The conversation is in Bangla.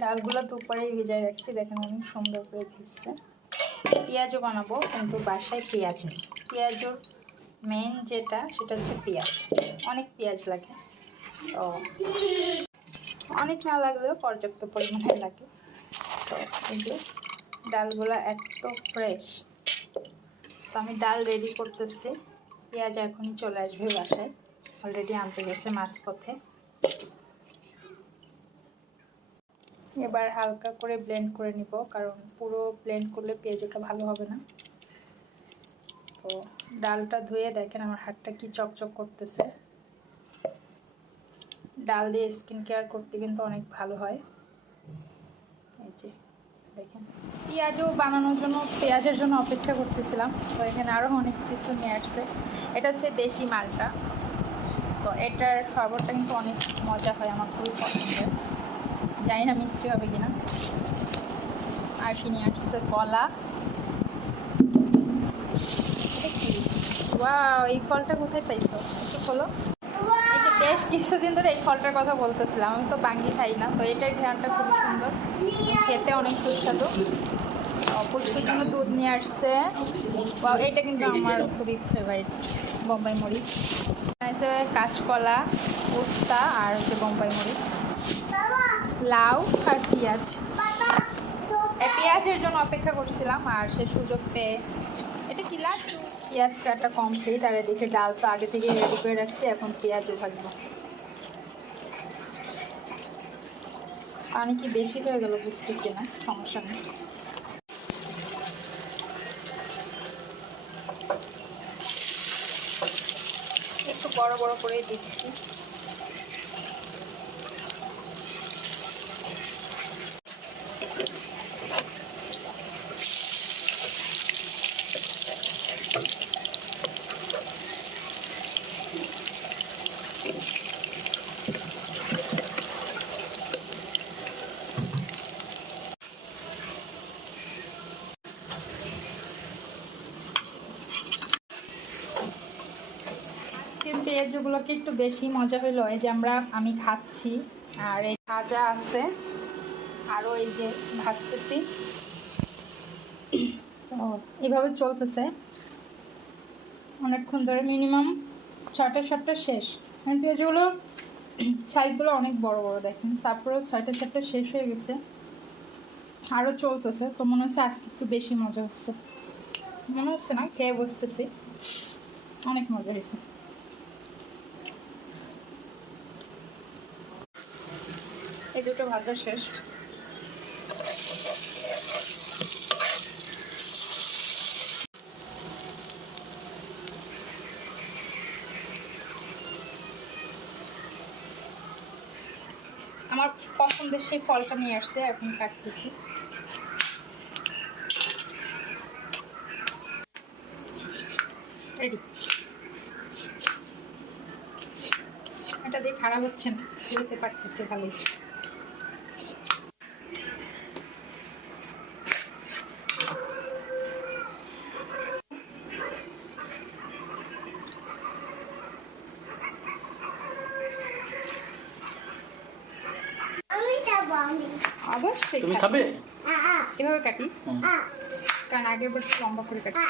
ডালগুলো দুপুরেই ভিজাই রাখছি, দেখেন অনেক সুন্দর করে ভিজছে। পেঁয়াজও বানাবো, কিন্তু বাসায় পেঁয়াজ নেই। পেঁয়াজও মেন যেটা, সেটা হচ্ছে পেঁয়াজ। অনেক পেঁয়াজ লাগে, তো অনেক না লাগলেও পর্যাপ্ত পরিমাণে লাগে। তো এই যে ডালগুলো এত ফ্রেশ তো আমি ডাল রেডি করতেছি। পেঁয়াজ এখনই চলে আসবে বাসায়। অলরেডি আনতে গেছে মাঝপথে। এবার হালকা করে ব্লেন্ড করে নিব, কারণ পুরো ব্লেন্ড করলে পেঁয়াজটা ভালো হবে না। তো ডালটা ধুয়ে দেখেন আমার হাতটা কি চকচক করতেছে। ডাল দিয়ে স্কিন কেয়ার করতে কিন্তু অনেক ভালো হয়। এই যে, দেখেন। পেঁয়াজও বানানোর জন্য, পেঁয়াজের জন্য অপেক্ষা করতেছিলাম। তো এখানে আরও অনেক কিছু নিয়ে আসছে। এটা হচ্ছে দেশি মালটা। তো এটার শরবতটা কিন্তু অনেক মজা হয়, আমার খুবই পছন্দের। জানি না মিষ্টি হবে কিনা। আর কি নিয়ে আসছে? কলা। এই ফলটা কোথায় পাইছো? একটু যে বেশ কিছুদিন ধরে এই ফলটার কথা বলতেছিলাম। আমি তো বাঙ্গি খাই না, তো এটার ঘ্রাণটা খুবই সুন্দর। খেতে অনেক সুস্বাদু। পুষ্পের জন্য দুধ নিয়ে আসছে। এটা কিন্তু আমার খুবই ফেভারিট বোম্বাই মরিচ। কাঁচকলা, পোস্তা আর হচ্ছে বোম্বাই মরিচ। লাউ আর পেঁয়াজ। পেঁয়াজের জন্য অপেক্ষা করছিলাম আর সে সুযোগ পেয়ে এটা কি লাউ পেঁয়াজ কাটা কমপ্লিট আর এদিকে ডাল তো আগে থেকে রেডি করে রাখছি এখন পেঁয়াজও ভাজবো। পানি কি বেশি হয়ে গেল বুঝতেছি না সমস্যা নেই। একটু বড় বড় করে দিচ্ছি। আজকের পেঁয়াজগুলোকে একটু বেশি মজা হইল, এই যে আমরা, আমি খাচ্ছি, আর এই ভাজা আছে আরও এই যে ভাজতেছি। তো এইভাবে চলতেছে। অনেকক্ষণ ধরে মিনিমাম ছয়টা সাতটা শেষ। কারণ পেঁয়াজগুলো সাইজগুলো অনেক বড় বড়, দেখেন। তারপরেও ছয়টা সাতটা শেষ হয়ে গেছে। আরও চলতেছে, তো মনে হচ্ছে আজকে একটু বেশি মজা হচ্ছে। মনে হচ্ছে না, খেয়ে বসতেছি। অনেক মজা হয়েছে। এই দুটো ভাজা শেষ। আমার পছন্দের সেই ফলটা নিয়ে আসছে, এখন কাটতেছি। এটা দিয়ে খারাপ হচ্ছে না, খেতে পারতেছে ভালোই। অবশ্যই তুমি খাবে? এভাবে কাটি। কারণ আগের বছর লম্বা করে কাটছি।